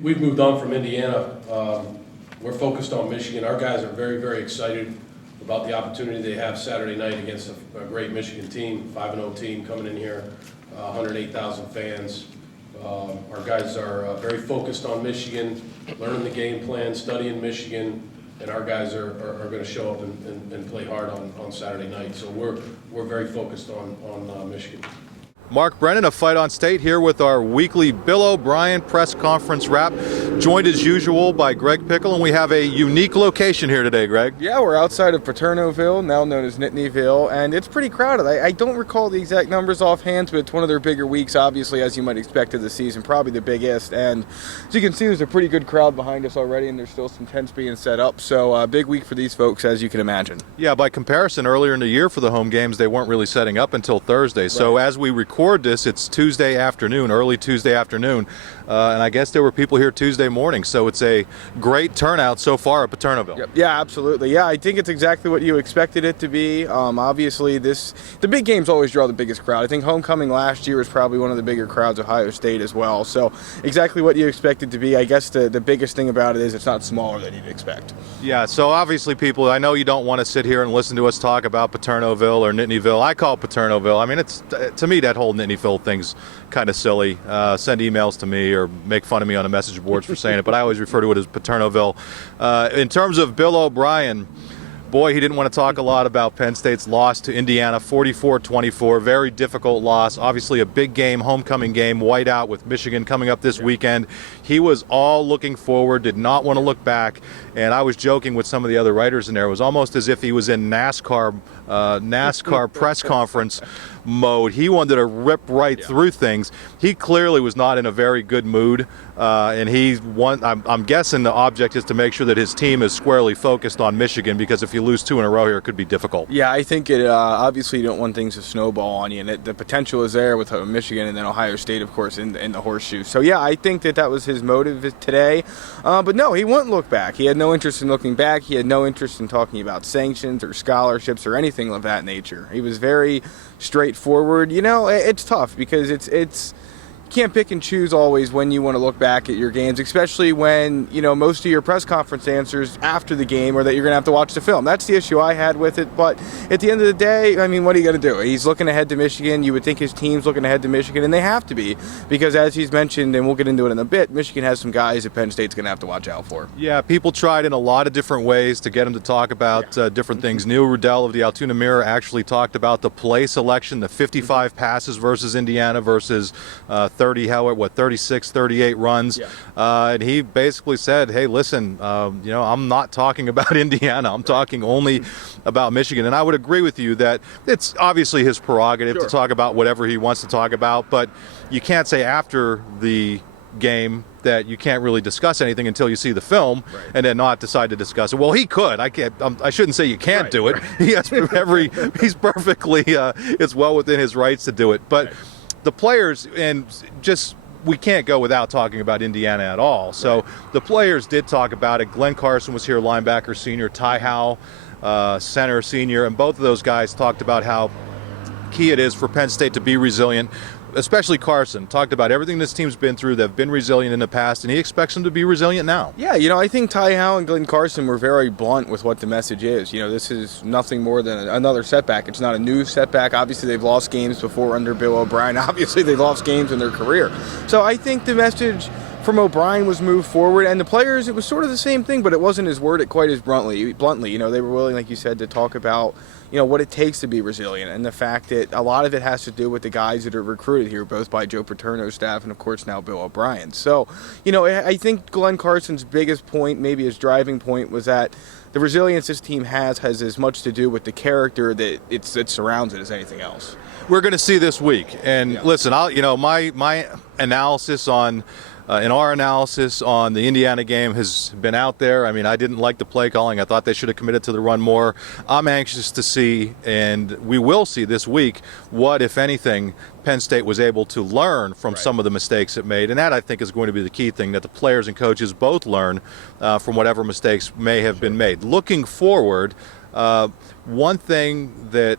We've moved on from Indiana. We're focused on Michigan. Our guys are very, very excited about the opportunity they have Saturday night against a great Michigan team, 5-0 team coming in here, 108,000 fans. Our guys are very focused on Michigan, learning the game plan, studying Michigan, and our guys are going to show up and play hard on Saturday night. So we're very focused on Michigan. Mark Brennan of Fight on State here with our weekly Bill O'Brien press conference wrap, joined as usual by Greg Pickel, and we have a unique location here today, Greg. Yeah, we're outside of Paternoville, now known as Nittanyville, and it's pretty crowded. I don't recall the exact numbers offhand, but it's one of their bigger weeks, obviously, as you might expect of the season, probably the biggest. And as you can see, there's a pretty good crowd behind us already, and there's still some tents being set up. So a big week for these folks, as you can imagine. Yeah, by comparison, earlier in the year for the home games, they weren't really setting up until Thursday. Right. So as we record this, it's Tuesday afternoon, early Tuesday afternoon, and I guess there were people here Tuesday morning, so it's a great turnout so far at Paternoville. Yep. Yeah, absolutely. Yeah, I think it's exactly what you expected it to be. Obviously, the big games always draw the biggest crowd. I think homecoming last year was probably one of the bigger crowds, Ohio State as well, so exactly what you expected to be. I guess the biggest thing about it is it's not smaller than you'd expect. Yeah, so obviously people, I know you don't want to sit here and listen to us talk about Paternoville or Nittanyville. I call it Paternoville. I mean, it's, to me, that whole Nittanyville thing's kind of silly. Send emails to me or make fun of me on the message boards for saying it, but I always refer to it as Paternoville. In terms of Bill O'Brien, boy, he didn't want to talk a lot about Penn State's loss to Indiana, 44-24. Very difficult loss. Obviously a big game, homecoming game, whiteout with Michigan coming up this weekend. He was all looking forward, did not want to look back. And I was joking with some of the other writers in there. It was almost as if he was in NASCAR press conference mode. He wanted to rip right through things. He clearly was not in a very good mood, and I'm guessing the object is to make sure that his team is squarely focused on Michigan, because if you lose two in a row here, it could be difficult. Yeah, I think it. Obviously, you don't want things to snowball on you, and the potential is there with Michigan and then Ohio State, of course, in the horseshoe. So yeah, I think that was his motive today. But no, he wouldn't look back. He had no interest in looking back. He had no interest in talking about sanctions or scholarships or anything of that nature. He was very straightforward. You know, it's tough because it's you can't pick and choose always when you want to look back at your games, especially when, you know, most of your press conference answers after the game are that you're going to have to watch the film. That's the issue I had with it. But at the end of the day, I mean, what are you going to do? He's looking ahead to Michigan. You would think his team's looking ahead to Michigan, and they have to be, because as he's mentioned, and we'll get into it in a bit, Michigan has some guys that Penn State's going to have to watch out for. Yeah, people tried in a lot of different ways to get him to talk about different things. Neil Rudell of the Altoona Mirror actually talked about the play selection, the 55 passes versus Indiana versus 36, 38 runs. And he basically said, hey, listen, you know, I'm not talking about Indiana. I'm talking only about Michigan. And I would agree with you that it's obviously his prerogative to talk about whatever he wants to talk about, but you can't say after the game that you can't really discuss anything until you see the film and then not decide to discuss it. Well, he could. I can't. I shouldn't say you can't do it. He has he's perfectly, it's well within his rights to do it. But the players, and just, we can't go without talking about Indiana at all. So the players did talk about it. Glenn Carson was here, linebacker senior, Ty Howell, center senior, and both of those guys talked about how key it is for Penn State to be resilient. Especially Carson talked about everything this team's been through. They've been resilient in the past, and he expects them to be resilient now. Yeah, you know, I think Ty Howell and Glenn Carson were very blunt with what the message is. You know, this is nothing more than another setback. It's not a new setback. Obviously, they've lost games before under Bill O'Brien. Obviously, they've lost games in their career. So I think the message from O'Brien was move forward, and the players, it was sort of the same thing, but it wasn't as worded quite as bluntly. You know, they were willing, like you said, to talk about, you know, what it takes to be resilient, and the fact that a lot of it has to do with the guys that are recruited here, both by Joe Paterno's staff and, of course, now Bill O'Brien. So, you know, I think Glenn Carson's biggest point, maybe his driving point, was that the resilience this team has as much to do with the character that it surrounds it as anything else. We're going to see this week, and listen, my analysis on in our analysis on the Indiana game has been out there. I mean, I didn't like the play calling. I thought they should have committed to the run more. I'm anxious to see, and we will see this week, what, if anything, Penn State was able to learn from some of the mistakes it made. And that, I think, is going to be the key thing, that the players and coaches both learn from whatever mistakes may have been made. Looking forward, one thing that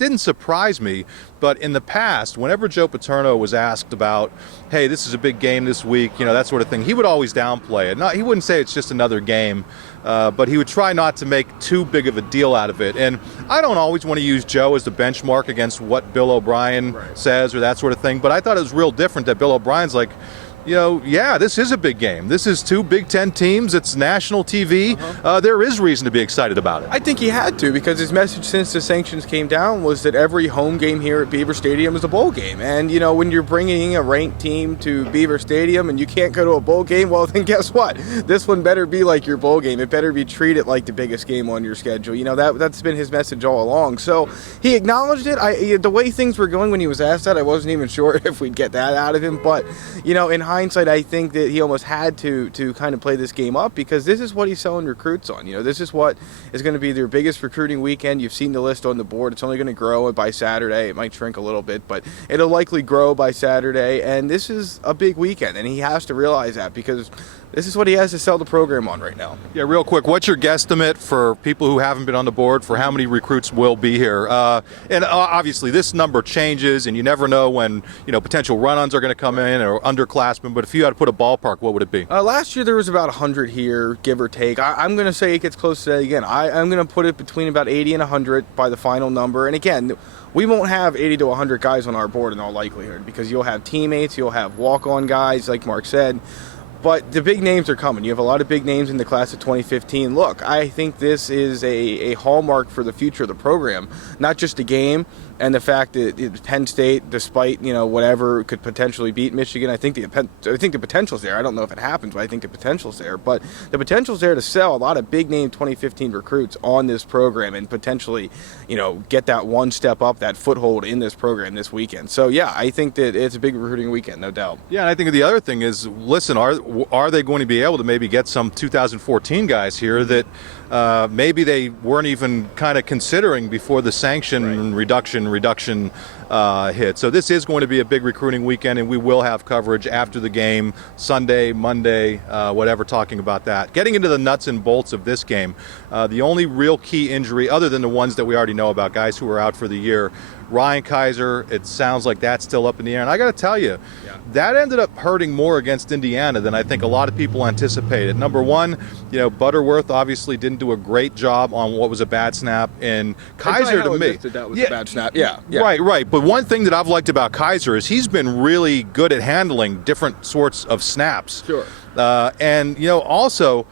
didn't surprise me, but in the past, whenever Joe Paterno was asked about, hey, this is a big game this week, that sort of thing, he would always downplay it. He wouldn't say it's just another game, but he would try not to make too big of a deal out of it. And I don't always want to use Joe as the benchmark against what Bill O'Brien says or that sort of thing, but I thought it was real different that Bill O'Brien's like, yeah, this is a big game. This is two Big Ten teams. It's national TV. There is reason to be excited about it. I think he had to, because his message since the sanctions came down was that every home game here at Beaver Stadium is a bowl game. And, when you're bringing a ranked team to Beaver Stadium and you can't go to a bowl game, well, then guess what? This one better be like your bowl game. It better be treated like the biggest game on your schedule. That's been his message all along. So he acknowledged it. The way things were going when he was asked that, I wasn't even sure if we'd get that out of him. But, in hindsight, I think that he almost had to kind of play this game up, because this is what he's selling recruits on. This is what is going to be their biggest recruiting weekend. You've seen the list on the board. It's only going to grow by Saturday. It might shrink a little bit, but it'll likely grow by Saturday. And this is a big weekend, and he has to realize that, because this is what he has to sell the program on right now. Yeah, real quick, what's your guesstimate for people who haven't been on the board for how many recruits will be here? And obviously this number changes, and you never know when potential run-ons are going to come in or underclassmen, but if you had to put a ballpark, what would it be? Last year there was about 100 here, give or take. I'm going to say it gets close to that again. I'm going to put it between about 80 and 100 by the final number. And again, we won't have 80 to 100 guys on our board in all likelihood, because you'll have teammates, you'll have walk-on guys, like Mark said. But the big names are coming. You have a lot of big names in the class of 2015. Look, I think this is a hallmark for the future of the program, not just a game. And the fact that Penn State, despite whatever, could potentially beat Michigan, I think the potential's there. I don't know if it happens, but I think the potential's there. But the potential's there to sell a lot of big name 2015 recruits on this program and potentially, get that one step up, that foothold in this program this weekend. So yeah, I think that it's a big recruiting weekend, no doubt. Yeah, and I think the other thing is, listen, are they going to be able to maybe get some 2014 guys here that maybe they weren't even kind of considering before the sanction reduction hit. So this is going to be a big recruiting weekend, and we will have coverage after the game, Sunday, Monday, whatever, talking about that. Getting into the nuts and bolts of this game, the only real key injury, other than the ones that we already know about, guys who are out for the year, Ryan Kaiser, it sounds like that's still up in the air. And I got to tell you, that ended up hurting more against Indiana than I think a lot of people anticipated. Number one, Butterworth obviously didn't do a great job on what was a bad snap. And Kaiser, to me, that was a bad snap. Yeah. Right. But one thing that I've liked about Kaiser is he's been really good at handling different sorts of snaps. Sure. And also,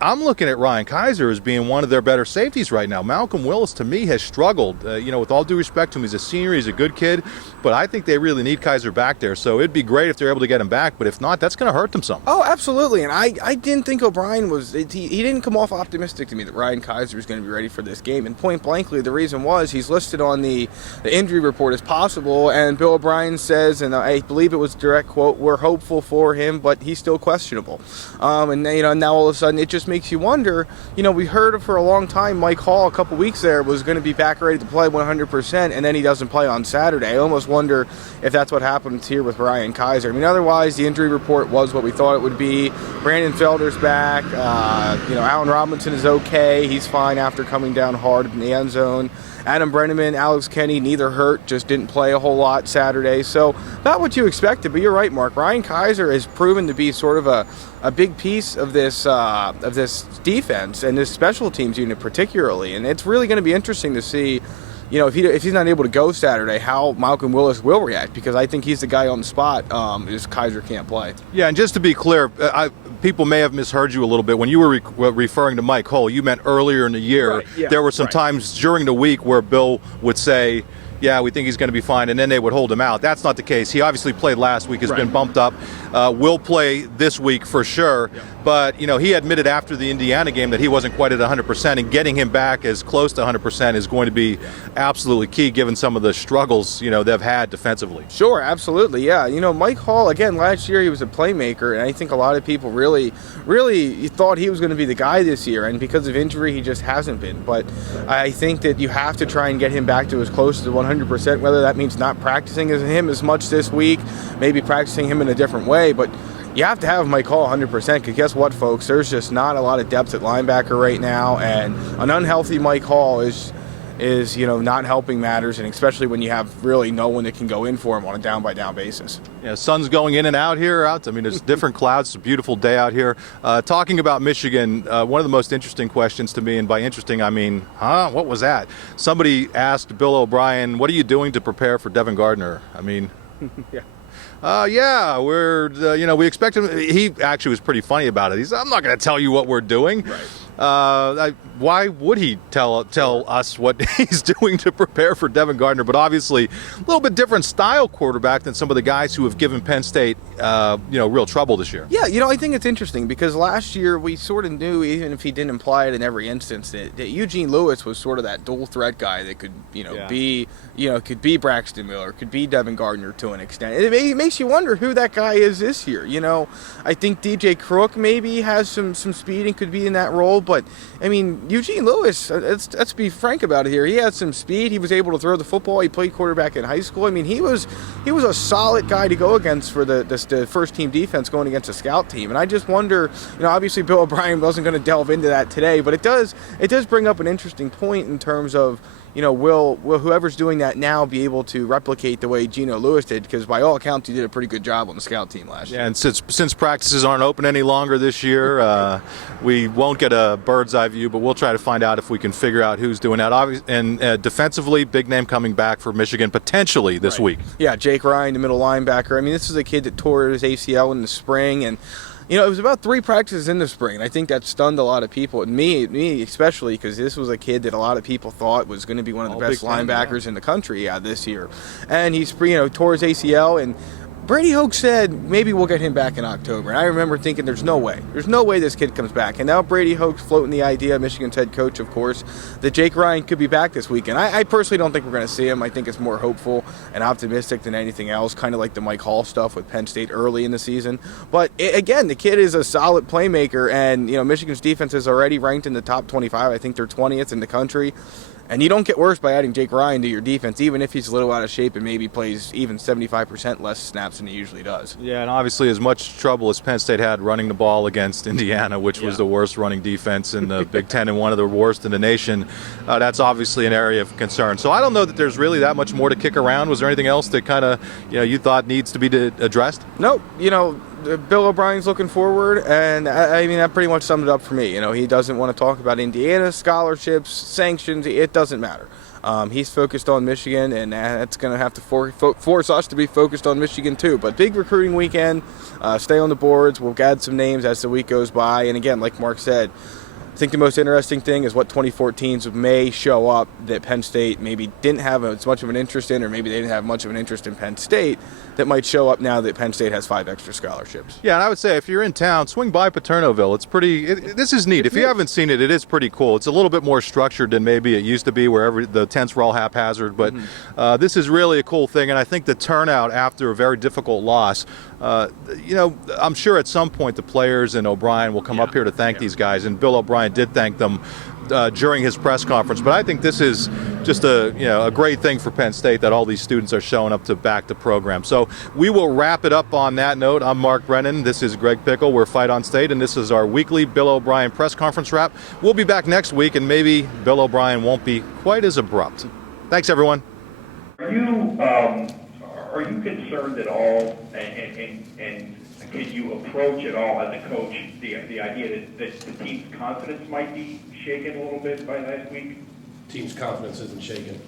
I'm looking at Ryan Kaiser as being one of their better safeties right now. Malcolm Willis, to me, has struggled. With all due respect to him, he's a senior, he's a good kid, but I think they really need Kaiser back there. So it'd be great if they're able to get him back, but if not, that's going to hurt them some. Oh, absolutely. And I didn't think O'Brien was, he didn't come off optimistic to me that Ryan Kaiser was going to be ready for this game. And point blankly, the reason was he's listed on the injury report as possible, and Bill O'Brien says, and I believe it was a direct quote, we're hopeful for him, but he's still questionable. And now all of a sudden it just makes you wonder. We heard for a long time Mike Hall a couple weeks there was going to be back ready to play 100%, and then he doesn't play on Saturday. I almost wonder if that's what happens here with Ryan Kaiser. Otherwise the injury report was what we thought it would be. Brandon Felder's back. Allen Robinson is okay. He's fine after coming down hard in the end zone. Adam Brennan, Alex Kenny, neither hurt, just didn't play a whole lot Saturday. So not what you expected, but you're right, Mark. Ryan Kaiser has proven to be sort of a big piece of this defense and this special teams unit particularly. And it's really going to be interesting to see, if he's not able to go Saturday, how Malcolm Willis will react, because I think he's the guy on the spot if Kaiser can't play. Yeah, and just to be clear, people may have misheard you a little bit. When you were referring to Mike Hull, you meant earlier in the year. Right, yeah, there were some times during the week where Bill would say, yeah, we think he's going to be fine, and then they would hold him out. That's not the case. He obviously played last week, has been bumped up, will play this week for sure. Yeah. But, he admitted after the Indiana game that he wasn't quite at 100%, and getting him back as close to 100% is going to be absolutely key given some of the struggles, they've had defensively. Sure, absolutely, yeah. Mike Hall, again, last year he was a playmaker, and I think a lot of people really thought he was going to be the guy this year, and because of injury, he just hasn't been. But I think that you have to try and get him back to as close to 100%, whether that means not practicing him as much this week, maybe practicing him in a different way, but you have to have Mike Hall 100%, because guess what, folks? There's just not a lot of depth at linebacker right now, and an unhealthy Mike Hall is is, not helping matters, and especially when you have really no one that can go in for him on a down-by-down basis. Yeah, sun's going in and out here. I mean, there's different clouds. It's a beautiful day out here. Talking about Michigan, one of the most interesting questions to me, and by interesting I mean, what was that? Somebody asked Bill O'Brien, what are you doing to prepare for Devin Gardner? I mean, yeah, we're, we expect him. He actually was pretty funny about it. He said, I'm not going to tell you what we're doing. Right. Why would he tell us what he's doing to prepare for Devin Gardner? But obviously, a little bit different style quarterback than some of the guys who have given Penn State, real trouble this year. Yeah, I think it's interesting because last year we sort of knew, even if he didn't imply it in every instance, that Eugene Lewis was sort of that dual threat guy that could, could be Braxton Miller, could be Devin Gardner to an extent. It makes you wonder who that guy is this year. I think DJ Crook maybe has some speed and could be in that role, but I mean, Eugene Lewis, let's be frank about it here. He had some speed. He was able to throw the football. He played quarterback in high school. I mean, he was a solid guy to go against for the first team defense going against a scout team. And I just wonder, obviously Bill O'Brien wasn't going to delve into that today, but it does bring up an interesting point in terms of, will whoever's doing that now be able to replicate the way Geno Lewis did? Because by all accounts, he did a pretty good job on the scout team last year. Yeah, and since practices aren't open any longer this year, we won't get a bird's eye view, but we'll try to find out if we can figure out who's doing that. And defensively, big name coming back for Michigan potentially this week. Yeah, Jake Ryan, the middle linebacker. I mean, this is a kid that tore his ACL in the spring, and it was about 3 practices in the spring, and I think that stunned a lot of people, and me especially, because this was a kid that a lot of people thought was going to be one of the best linebackers in the country this year. And he's, tore his ACL, and Brady Hoke said maybe we'll get him back in October. And I remember thinking there's no way this kid comes back. And now Brady Hoke's floating the idea, Michigan's head coach, of course, that Jake Ryan could be back this weekend. I personally don't think we're going to see him. I think it's more hopeful and optimistic than anything else, kind of like the Mike Hall stuff with Penn State early in the season. But again, the kid is a solid playmaker, and Michigan's defense is already ranked in the top 25. I think they're 20th in the country. And you don't get worse by adding Jake Ryan to your defense, even if he's a little out of shape and maybe plays even 75% less snaps than he usually does. Yeah, and obviously as much trouble as Penn State had running the ball against Indiana, which was the worst running defense in the Big Ten and one of the worst in the nation, that's obviously an area of concern. So I don't know that there's really that much more to kick around. Was there anything else that kind of, you thought needs to be addressed? Nope. Bill O'Brien's looking forward, and I mean, that pretty much summed it up for me. He doesn't want to talk about Indiana scholarships, sanctions. It doesn't matter. He's focused on Michigan, and that's going to have to force us to be focused on Michigan too. But big recruiting weekend. Stay on the boards. We'll add some names as the week goes by. And again, like Mark said, I think the most interesting thing is what 2014s may show up that Penn State maybe didn't have as much of an interest in, or maybe they didn't have much of an interest in Penn State, that might show up now that Penn State has 5 extra scholarships. Yeah, and I would say if you're in town, swing by Paternoville. It's pretty. This is neat. If you haven't seen it, it is pretty cool. It's a little bit more structured than maybe it used to be, where the tents were all haphazard. But this is really a cool thing, and I think the turnout after a very difficult loss. I'm sure at some point the players and O'Brien will come up here to thank these guys, and Bill O'Brien did thank them during his press conference. But I think this is just a great thing for Penn State that all these students are showing up to back the program. So we will wrap it up on that note. I'm Mark Brennan. This is Greg Pickel. We're Fight on State, and this is our weekly Bill O'Brien press conference wrap. We'll be back next week, and maybe Bill O'Brien won't be quite as abrupt. Thanks, everyone. Are you concerned at all, and can you approach at all as a coach the idea that the team's confidence might be shaken a little bit by last week? Team's confidence isn't shaken.